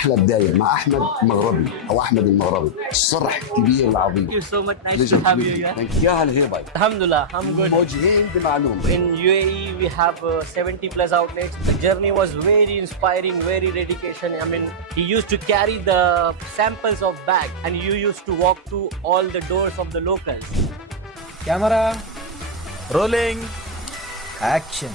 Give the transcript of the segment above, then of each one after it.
احلى بدايه مع احمد مغربي او احمد المغربي، الصرح الكبير العظيم. Thank you so much. Nice to have you here. يا هل هي باي. Alhamdulillah, I'm good. موجهين بمعلوم. In UAE, we have 70 plus outlets. The journey was very inspiring, very dedication. I mean, he used to carry the samples of bag and you used to walk to all the doors of the locals. Camera رولينج action.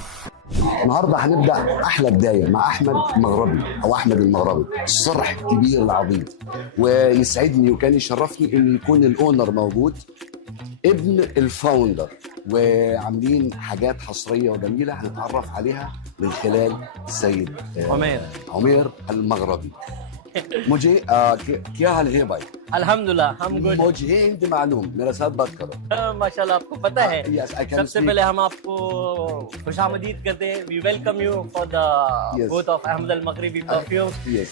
النهارده هنبدا احلى بدايه مع احمد مغربي او احمد المغربي، الصرح الكبير العظيم. ويسعدني وكان يشرفني ان يكون الاونر موجود، ابن الفاوندر، وعاملين حاجات حصريه وجميله هنتعرف عليها من خلال السيد عمير المغربي. मुझे क्या हाल है भाई? Alhamdulillah, I'm good. मुझे हिंदी मालूम, मेरे साथ बात करो. माशाल्लाह, आपको पता है. Yes, I can सबसे speak. पहले हम आपको खुशामदीद करते हैं. We welcome you for the Yes. booth of Ahmed Al Maghribi perfume. Yes.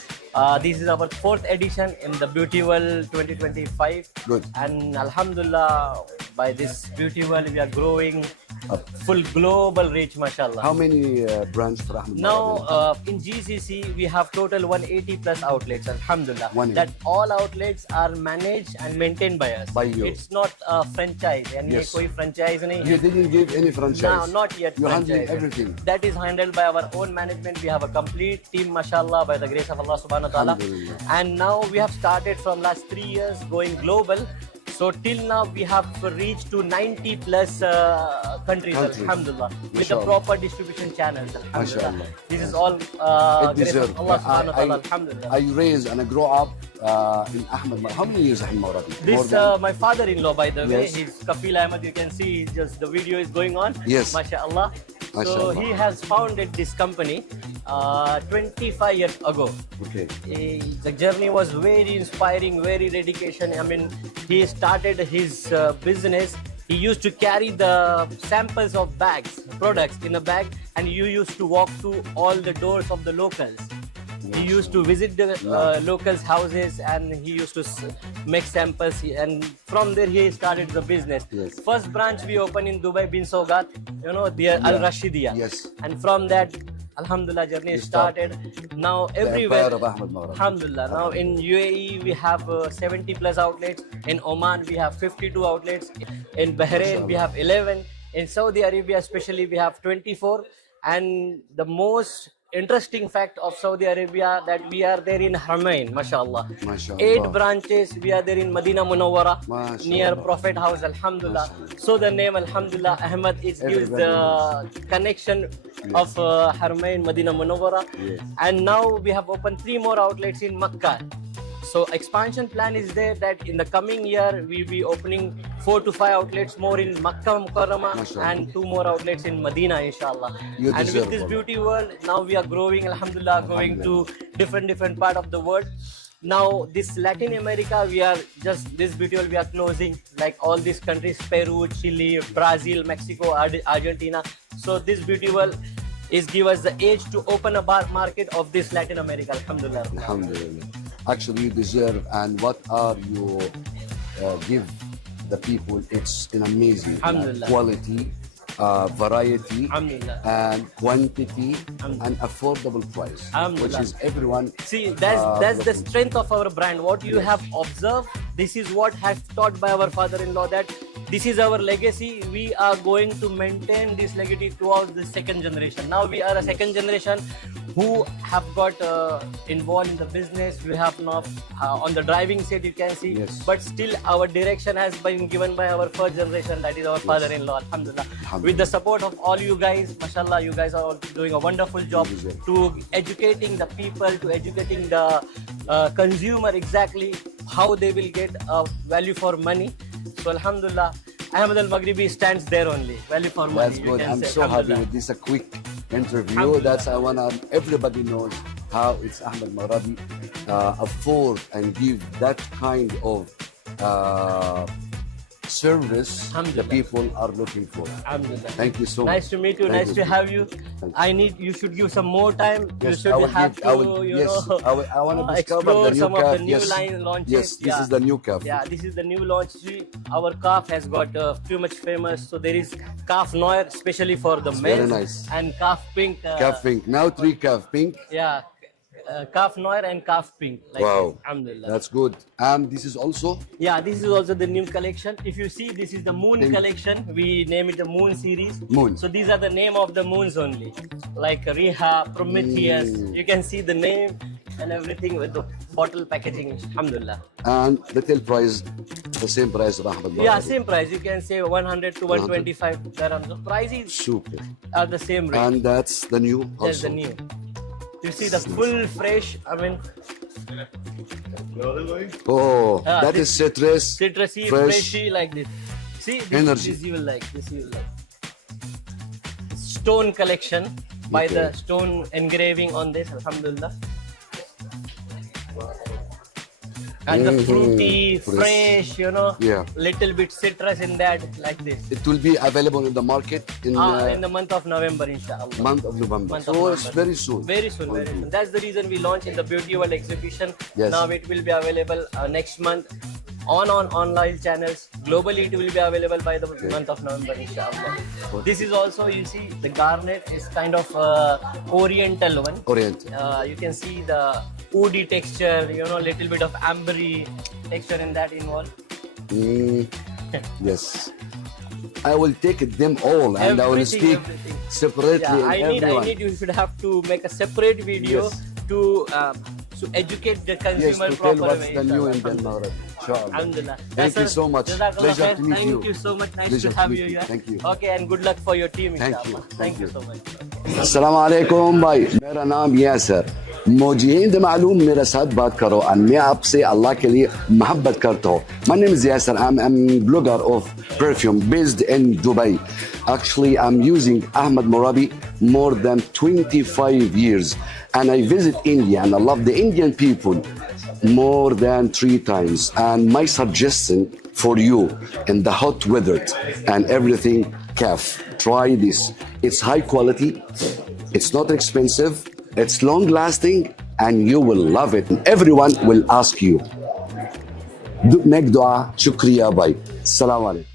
This is our 4th edition in the Beauty World 2025. Good. And Alhamdulillah, by this Beauty World, we are growing full global reach, mashallah. How many branches for Ahmed Now, Maghrabi? in GCC, we have total 180 plus outlets, Alhamdulillah. 180. That all outlets are managed and maintained by us. By you. It's not a franchise. And Yes. ये कोई franchise नहीं You है. didn't give any franchise. No, not yet. You're handling franchise. everything. That is handled by our own management. We have a complete team, mashallah, by the grace of Allah subhanahu wa ta'ala. Alhamdulillah. And now we have started from last 3 years going global. So till now we have reached to 90 plus countries, alhamdulillah, with the Mashallah. proper distribution channels, alhamdulillah. Mashallah. This is all It grace deserves. of Allah subhanahu wa ta'ala, alhamdulillah. I raised and I grew up in Ahmed Maghrabi. How many years Ahmed Maghrabi? More This than- my father-in-law, by the way, Yes. he's Kafil Ahmed. You can see just the video is going on. Yes. Mashallah. So Mashallah. he has founded this company 25 years ago. Okay. The journey was very inspiring, very dedication. I mean, he started his business. He used to carry the samples of bags, products in a bag, and you used to walk to all the doors of the locals. He used to visit the locals' houses and he used to make samples. And from there, he started the business. Yes. First branch we opened in Dubai, Bin Sogat, you know, the Al Rashidia. Yes. And from that, Alhamdulillah, journey started. Now everywhere. empire of Ahmed Maghrabi. Alhamdulillah. Now in UAE we have 70 plus outlets. In Oman we have 52 outlets. In Bahrain we have 11. In Saudi Arabia especially we have 24. And the most interesting fact of Saudi Arabia that we are there in Haramain, mashallah. Mashallah. 8 branches. We are there in Medina Munawwara, Mashallah. near Prophet House, alhamdulillah. Mashallah. So the name alhamdulillah Ahmad is gives Everybody the connection of Haramain, Medina Munawwara. Yes. And now we have opened 3 more outlets in Makkah. So expansion plan is there that in the coming year we will be opening 4 to 5 outlets more in Makkah Mukarrama Mashallah. and 2 more outlets in Medina, inshallah. You And deserve with this all beauty world, now we are growing, alhamdulillah, going to different part of the world. Now this Latin America, we are just this beauty world we are closing like all these countries: Peru, Chile, Brazil, Mexico, Argentina. So this beauty world is give us the age to open a market of this Latin America, alhamdulillah. Alhamdulillah. Actually, you deserve. And what are you give the people? It's an amazing Alhamdulillah. quality, variety, Alhamdulillah. and quantity, and affordable price, which Alhamdulillah. is everyone. See, that's the strength of our brand. What you have observed, this is what has taught by our father-in-law that this is our legacy. We are going to maintain this legacy throughout the second generation. Now we are a second generation who have got involved in the business. We have now on the driving seat, you can see. Yes. But still, our direction has been given by our first generation. That is our father-in-law. Alhamdulillah. With the support of all you guys, mashallah, you guys are all doing a wonderful job You deserve. to educating the people, to educating the consumer exactly how they will get value for money. So alhamdulillah, Ahmed Al Maghribi stands there only. Value for money. That's you good. can I'm say, so happy alhamdulillah. with this. A quick interview. Alhamdulillah. That's I wanna. Everybody knows how it's Ahmed Maghrabi afford and give that kind of service the Alhamdulillah. people are looking for. Alhamdulillah. Thank you so much. Nice to meet you. Thank Nice to have you. Thank I need. You should give some more time. You Yes, should I will have give- to. I will- you yes, know, I want to discover explore the new some of calf. the new Yes. line launches. Yes, this is the new calf. Yeah, this is the new launch. See, our calf has got too much famous. So there is calf noir, especially for the very men, nice. and calf pink. Calf pink. Now 3 calf pink. Yeah, calf noir and calf pink. Like Wow. this. Alhamdulillah. That's good. This is also Yeah, this is also the new collection. If you see, this is the moon Then- collection. We name it the moon series. Moon. So these are the name of the moons only, like Riha, Prometheus. You can see the name and everything with the bottle packaging. Alhamdulillah. and retail price, the same price of Ahmed Yeah, Maghrabi. same price. You can say 100 to 125 dirhams. The prices Super. are the same rate. And that's the new also. That's the new. You see the full fresh. I mean, Oh, that this- is citrus. citrusy, fresh. freshy like this. See, this, Energy. this you will like. This you will like. Stone collection by Okay. the stone engraving on this. Alhamdulillah. And the fruity, fresh. fresh, you know, Yeah. little bit citrus in that, like this. It will be available in the market in In the month of November, inshallah. month of November. Month of So it's November. very soon. Very soon, very soon. That's the reason we launched in the Beauty World exhibition. Yes. Now it will be available next month on online channels. Globally, it will be available by the month of November, inshallah. This is also, you see, the garnet is kind of oriental one. Orient. You can see the woody texture, you know, little bit of ambery texture in that involved. Mm, yes. I will take them all and I will Everything, speak everything. separately Yeah, in I everyone. need. You should have to make a separate video Yes. to educate the Yes, consumer to tell proper what's way. the new in inshallah. Del Maghreb. Inshallah. Alhamdulillah. Thank you so much. Jazakallah Pleasure khair. to meet you. Thank you so much. Nice Pleasure to to have meet you you. here. Thank you. Okay, and good luck for your team, Thank inshallah. you. Thank Thank you you. so much. अस्सलाम वालेकुम भाई, मेरा नाम यासर। मुझे इंद मालूम मेरे साथ बात करो और मैं आपसे अल्लाह के लिए मोहब्बत करता हूँ। My name is Yasser. I'm a blogger of perfume based in Dubai. Actually, I'm using Ahmed Maghrabi more than 25 years, and I visit India and I love the Indian people more than 3 times. And my suggestion for you in the hot weather and everything, Kaf, try this. It's high quality, it's not expensive, it's long lasting, and you will love it. Everyone will ask you. Make dua, shukriya, bye. Assalamu alaikum.